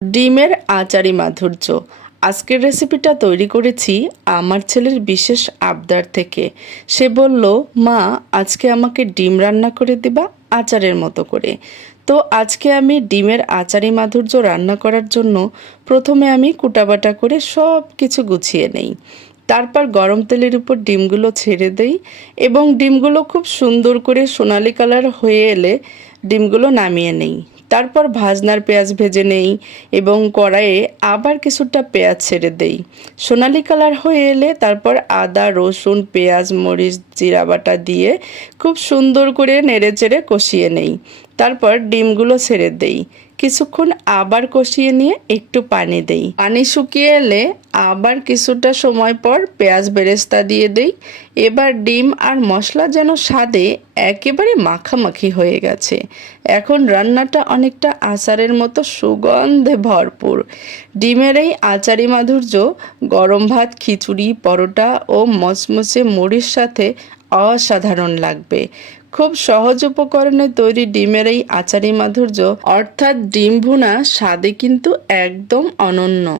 ডিমের আচারি মাধুর্য। আজকের রেসিপিটা তৈরি করেছি আমার ছেলের বিশেষ আবদার থেকে। সে বলল, মা আজকে আমাকে ডিম রান্না করে দিবা আচারের মতো করে। তো আজকে আমি ডিমের আচারি মাধুর্য রান্না করার জন্য প্রথমে আমি কুটাবাটা করে সব কিছু গুছিয়ে নেই। তারপর গরম তেলের উপর ডিমগুলো ছেড়ে দেই এবং ডিমগুলো খুব সুন্দর করে সোনালি কালার হয়ে এলে ডিমগুলো নামিয়ে নেই। তারপর ভাজনার পেঁয়াজ ভেজে নেই এবং কড়াইয়ে আবার কিছুটা পেঁয়াজ ছেড়ে দেই। সোনালি কালার হয়ে এলে তারপর আদা, রসুন, পেঁয়াজ, মরিচ, জিরা বাটা দিয়ে খুব সুন্দর করে নেড়েচেড়ে কষিয়ে নেই। তারপর ডিমগুলো ছেড়ে দেই। কিছুক্ষণ আবার কষিয়ে নিয়ে একটু পানি দেই। পানি শুকিয়ে এলে আবার কিছুটা সময় পর পেঁয়াজ বেরেস্তা দিয়ে দেই। এবার ডিম আর মশলা যেন স্বাদে একেবারে মাখামাখি হয়ে গেছে। এখন রান্নাটা অনেকটা আচারের মতো সুগন্ধে ভরপুর। ডিমের এই আচারি মাধুর্য গরম ভাত, খিচুড়ি, পরোটা ও মচমচে মুড়ির সাথে অসাধারণ লাগবে। খুব সহজ উপকরণে তৈরি ডিমের এই আচারি মাধুর্য অর্থাৎ ডিম ভুনা স্বাদে কিন্তু একদম অনন্য।